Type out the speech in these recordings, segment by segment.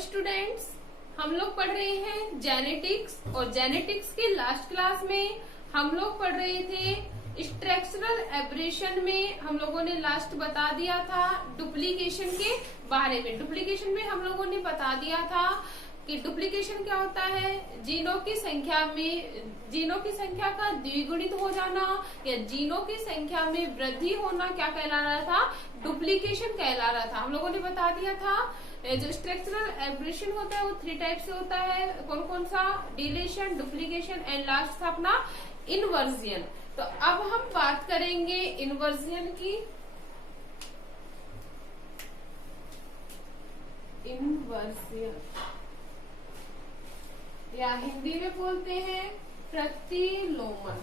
Students, हम लोग पढ़ रहे हैं जेनेटिक्स और जेनेटिक्स के लास्ट क्लास में हम लोग पढ़ रहे थे स्ट्रक्चरल एब्रेशन में। हम लोगों ने लास्ट बता दिया था डुप्लीकेशन के बारे में। डुप्लीकेशन में हम लोगों ने बता दिया था कि डुप्लीकेशन क्या होता है, जीनों की संख्या का द्विगुणित हो जाना या जीनों की संख्या में वृद्धि होना क्या कहला रहा था, डुप्लीकेशन कहला रहा था। हम लोगों ने बता दिया था जो स्ट्रक्चरल एब्रेशन होता है वो 3 टाइप से होता है। कौन कौन सा? डिलीशन, डुप्लीकेशन एंड लास्ट था अपना इनवर्जन। तो अब हम बात करेंगे इनवर्जन की। इनवर्जन या हिंदी में बोलते हैं प्रतिलोमन।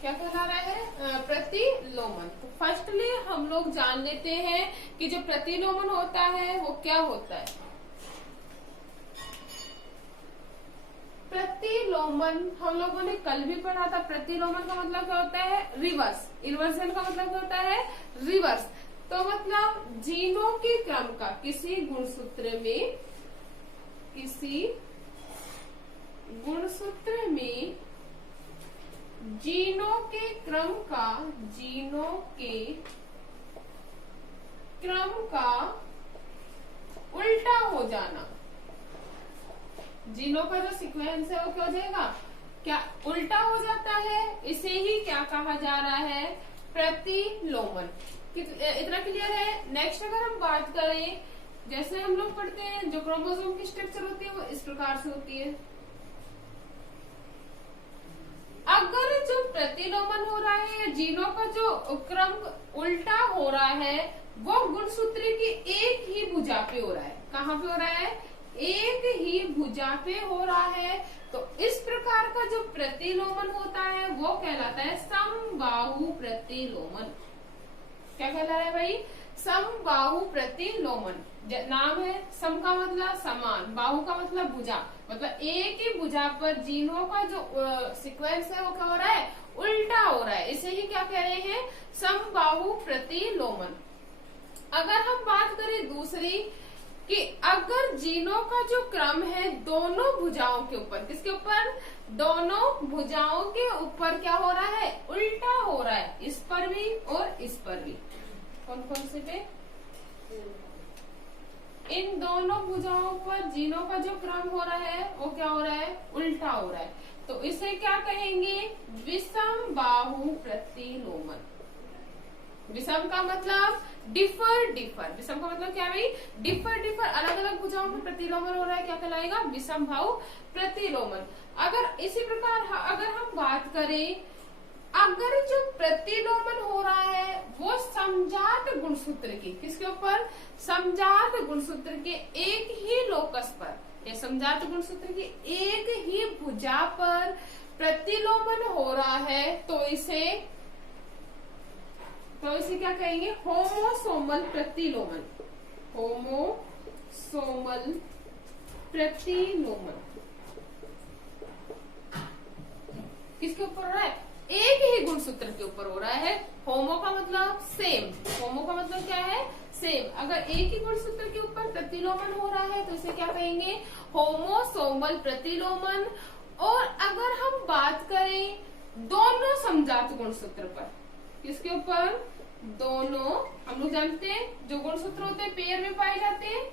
क्या कहला रहा है? प्रतिलोमन। तो फर्स्टली हम लोग जान लेते हैं कि जो प्रतिलोमन होता है वो क्या होता है। प्रतिलोमन हम लोगों ने कल भी पढ़ा था। प्रतिलोमन का मतलब क्या होता है? रिवर्स। इन्वर्जन का मतलब क्या होता है? रिवर्स। तो मतलब जीनों के क्रम का किसी गुणसूत्र में जीनों के क्रम का उल्टा हो जाना। जीनों का जो सीक्वेंस है वो क्या हो जाएगा? क्या उल्टा हो जाता है। इसे ही क्या कहा जा रहा है? प्रतिलोमन। इतना क्लियर है। नेक्स्ट अगर हम बात करें, जैसे हम लोग पढ़ते हैं जो क्रोमोसोम की स्ट्रक्चर होती है वो इस प्रकार से होती है। अगर जो प्रतिलोमन हो रहा है या जीनों का जो क्रम उल्टा हो रहा है वो गुणसूत्र की एक ही भुजा पे हो रहा है। कहाँ पे हो रहा है? एक ही भुजा पे हो रहा है। तो इस प्रकार का जो प्रतिलोमन होता है वो कहलाता है समबाहु प्रतिलोमन। क्या कहला रहा है भाई? समबाहु प्रतिलोमन। नाम है, सम का मतलब समान, बाहु का मतलब भुजा, मतलब एक ही भुजा पर जीनों का जो सीक्वेंस है वो क्या हो रहा है? उल्टा हो रहा है। इसे ही क्या कह रहे हैं? समबाहु प्रतिलोमन। अगर हम बात करें दूसरी कि अगर जीनों का जो क्रम है दोनों भुजाओं के ऊपर, किसके ऊपर? दोनों भुजाओं के ऊपर क्या हो रहा है? उल्टा हो रहा है। इस पर भी और इस पर भी। कौन कौन से पे? इन दोनों भुजाओं पर जीनों का जो क्रम हो रहा है वो क्या हो रहा है? उल्टा हो रहा है। तो इसे क्या कहेंगे? विषम बाहु प्रतिलोमन। विषम का मतलब डिफर। विषम का मतलब क्या भाई? डिफर। अलग अलग भुजाओं में प्रतिलोमन हो रहा है, क्या कहलाएगा? विषम बाहु प्रतिलोमन। अगर इसी प्रकार अगर हम बात करें, अगर जो प्रतिलोमन हो रहा है वो समजात गुणसूत्र की, किसके ऊपर? समजात गुणसूत्र के एक ही लोकस पर या समजात गुणसूत्र की एक ही भुजा पर प्रतिलोमन हो रहा है तो इसे क्या कहेंगे? होमोसोमल प्रतिलोमन। होमोसोमल प्रतिलोमन किसके ऊपर हो रहा है? एक ही गुणसूत्र के ऊपर हो रहा है। होमो का मतलब सेम। होमो का मतलब क्या है? सेम। अगर एक ही गुणसूत्र के ऊपर प्रतिलोमन हो रहा है तो इसे क्या कहेंगे? होमोसोमल प्रतिलोमन। और अगर हम बात करें दोनों समजात गुणसूत्र पर, किसके ऊपर? दोनों, हम लोग जानते हैं जो गुणसूत्र होते हैं पेयर में पाए जाते हैं,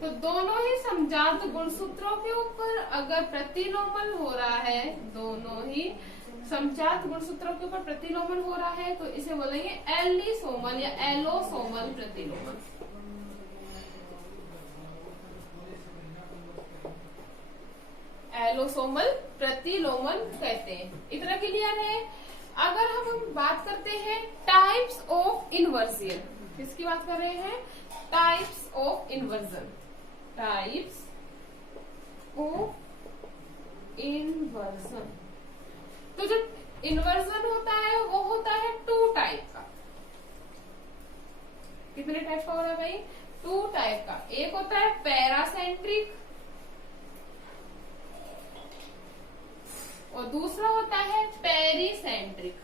तो दोनों ही समजात गुणसूत्रों के ऊपर अगर प्रतिलोमन हो रहा है, दोनों ही समजात गुणसूत्रों के ऊपर प्रतिलोमन हो रहा है तो इसे बोलेंगे एलिसोमल या एलोसोमल प्रतिलोमन। एलोसोमल प्रतिलोमन कहते हैं। इतना क्लियर है। अगर हम बात करते हैं टाइप्स ऑफ इन्वर्जन, किसकी बात कर रहे हैं? Types of inversion. Types of inversion. तो जो इन्वर्जन होता है वो होता है 2 टाइप का। कितने टाइप का हो रहा है भाई? 2 टाइप का। एक होता है पैरासेंट्रिक और दूसरा होता है पेरीसेंट्रिक।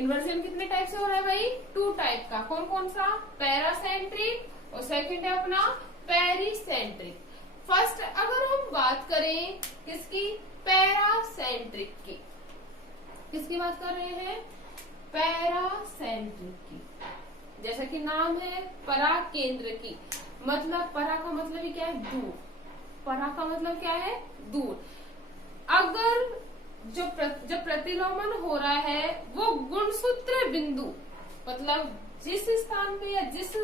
इन्वर्जन कितने टाइप से हो रहा है भाई? 2 टाइप का। कौन कौन सा? पैरासेंट्रिक और सेकंड है अपना पेरिसेंट्रिक। फर्स्ट अगर हम बात करें किसकी? पैरासेंट्रिक की। किसकी बात कर रहे हैं? पैरासेंट्रिक की। जैसा कि नाम है पराकेंद्र की, मतलब परा का मतलब ही क्या है? दूर। परा का मतलब क्या है? दूर। अगर जब प्रतिलोमन हो रहा है वो गुणसूत्र बिंदु, मतलब जिस स्थान पे या जिस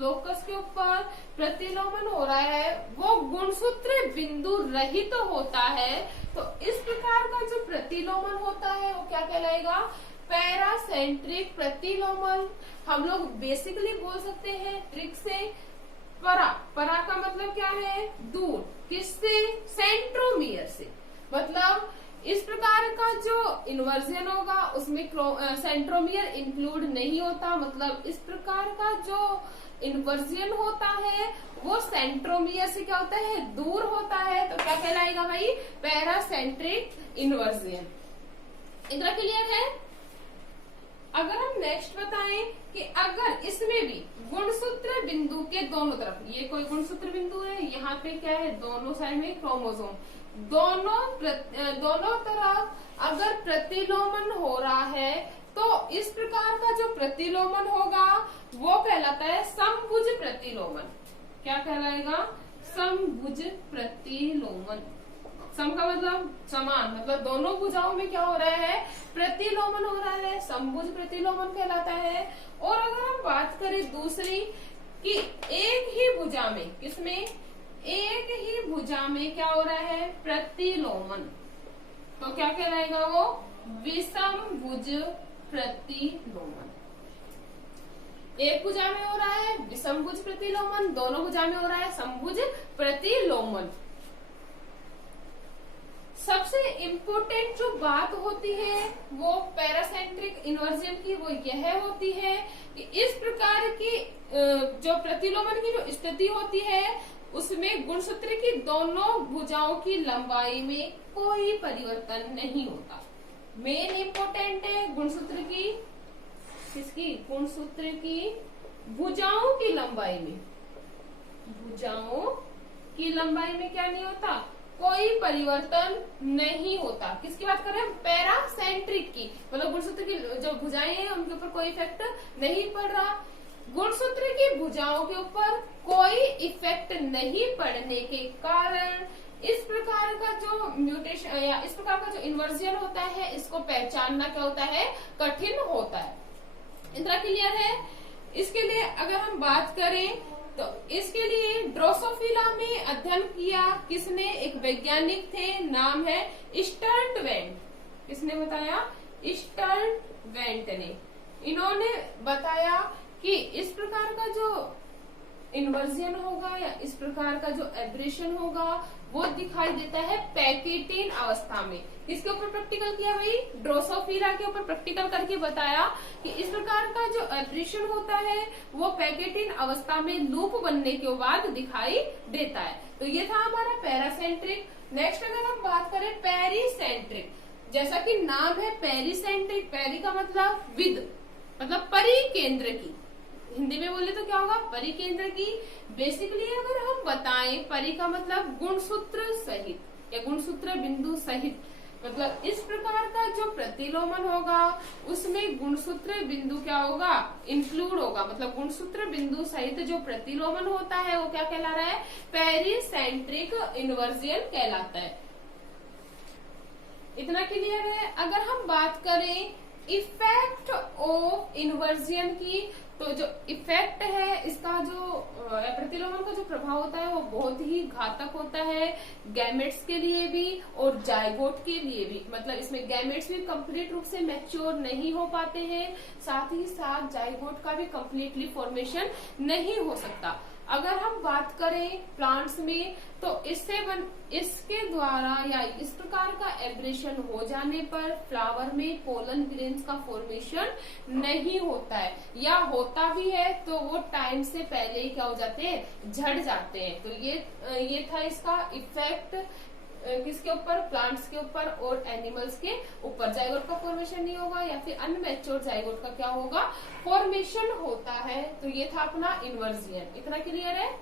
लोकस के ऊपर प्रतिलोमन हो रहा है वो गुणसूत्र बिंदु रहित तो होता है, तो इस प्रकार का जो प्रतिलोमन होता है वो क्या कहलाएगा? पैरासेंट्रिक प्रतिलोमन। हम लोग बेसिकली बोल सकते हैं ट्रिक से परा। परा का मतलब क्या है? दूर। किससे? सेंट्रोमियर से। मतलब इस प्रकार का जो इन्वर्जन होगा उसमें सेंट्रोमियर इंक्लूड नहीं होता, मतलब इस प्रकार का जो इन्वर्जन होता है वो सेंट्रोमियर से क्या होता है? दूर होता है। तो क्या कहलाएगा भाई? Paracentric inversion. इतना क्लियर है? अगर हम नेक्स्ट बताएं कि अगर इसमें भी गुणसूत्र बिंदु के दोनों तरफ, ये कोई गुणसूत्र बिंदु है, यहाँ पे क्या है? दोनों साइड में क्रोमोसोम, दोनों तरफ अगर प्रतिलोमन हो रहा है तो इस प्रकार का जो प्रतिलोमन होगा वो कहलाता है समभुज प्रतिलोमन। क्या कहलाएगा? समभुज प्रतिलोमन। सम का मतलब समान, मतलब दोनों भुजाओं में क्या हो रहा है? प्रतिलोमन हो रहा है, समभुज प्रतिलोमन कहलाता है। और अगर हम बात करें दूसरी कि एक ही भुजा में, किसमें? एक ही भुजा में क्या हो रहा है? प्रतिलोमन, तो क्या कहलाएगा वो? विषमभुज प्रतिलोमन। एक भुजा में हो रहा है विषमभुज प्रतिलोमन, दोनों भुजा में हो रहा है समभुज प्रतिलोमन। सबसे इम्पोर्टेंट जो बात होती है वो पैरासेंट्रिक इन्वर्जन की वो यह होती है कि इस प्रकार की जो प्रतिलोमन की जो स्थिति होती है उसमें गुणसूत्र की दोनों भुजाओं की लंबाई में कोई परिवर्तन नहीं होता। मेन इम्पोर्टेंट है गुणसूत्र की, किसकी? गुणसूत्र की भुजाओं की लंबाई में, भुजाओं की लंबाई में क्या नहीं होता? कोई परिवर्तन नहीं होता। किसकी बात कर रहे हैं? पैरासेंट्रिक की, मतलब गुणसूत्र की जो भुजाएं हैं उनके ऊपर कोई इफेक्ट नहीं पड़ रहा। गुणसूत्र की भुजाओं के ऊपर कोई इफेक्ट नहीं पड़ने के कारण इस प्रकार का जो म्यूटेशन या इस प्रकार का जो इन्वर्जन होता है इसको पहचानना क्या होता है? कठिन होता है। इतना क्लियर है? इसके लिए अगर हम बात करें तो इसके लिए ड्रोसोफिला में अध्ययन किया किसने? एक वैज्ञानिक थे, नाम है स्टर्टवेंट। किसने बताया? स्टर्टवेंट ने। इन्होंने बताया कि इस प्रकार का जो इन्वर्जन होगा या इस प्रकार का जो एब्रेशन होगा वो दिखाई देता है पैकेटिन अवस्था में। किसके ऊपर प्रैक्टिकल किया भाई? ड्रोसोफिला के ऊपर प्रैक्टिकल करके बताया कि इस प्रकार का जो एब्रेशन होता है वो पैकेटिन अवस्था में लूप बनने के बाद दिखाई देता है। तो ये था हमारा पैरासेंट्रिक। नेक्स्ट अगर हम बात करें पेरिसेंट्रिक, जैसा कि नाम है पेरिसेंट्रिक, पेरी का मतलब विद, मतलब परिकेंद्र की। हिंदी में बोले तो क्या होगा? परिकेंद्र की। बेसिकली अगर हम बताएं परि का मतलब गुणसूत्र सहित या गुणसूत्र बिंदु सहित, मतलब इस प्रकार का जो प्रतिलोमन होगा उसमें गुणसूत्र बिंदु क्या होगा? इंक्लूड होगा, मतलब गुणसूत्र बिंदु सहित जो प्रतिलोमन होता है वो क्या कहला रहा है? पेरिसेंट्रिक इन्वर्जन कहलाता है। इतना क्लियर है? अगर हम बात करें इफेक्ट ऑफ इन्वर्जन की, तो जो इफेक्ट है इसका जो प्रतिलोमन का जो प्रभाव होता है वो बहुत ही घातक होता है गैमेट्स के लिए भी और जायगोट के लिए भी। मतलब इसमें गैमेट्स भी कंप्लीट रूप से मैच्योर नहीं हो पाते हैं, साथ ही साथ जायगोट का भी कंप्लीटली फॉर्मेशन नहीं हो सकता। अगर हम बात करें प्लांट्स में तो इसके द्वारा या इस प्रकार का एब्रेशन हो जाने पर फ्लावर में पोलन ग्रेन्स का फॉर्मेशन नहीं होता है, या होता भी है तो वो टाइम से पहले ही क्या हो जाते हैं? झड़ जाते हैं। तो ये था इसका इफेक्ट किसके ऊपर, प्लांट्स के ऊपर और एनिमल्स के ऊपर जाइगोट का फॉर्मेशन नहीं होगा, या फिर अनमेच्योर जाइगोट का क्या होगा, फॉर्मेशन होता है। तो ये था अपना इन्वर्जियन। इतना क्लियर है।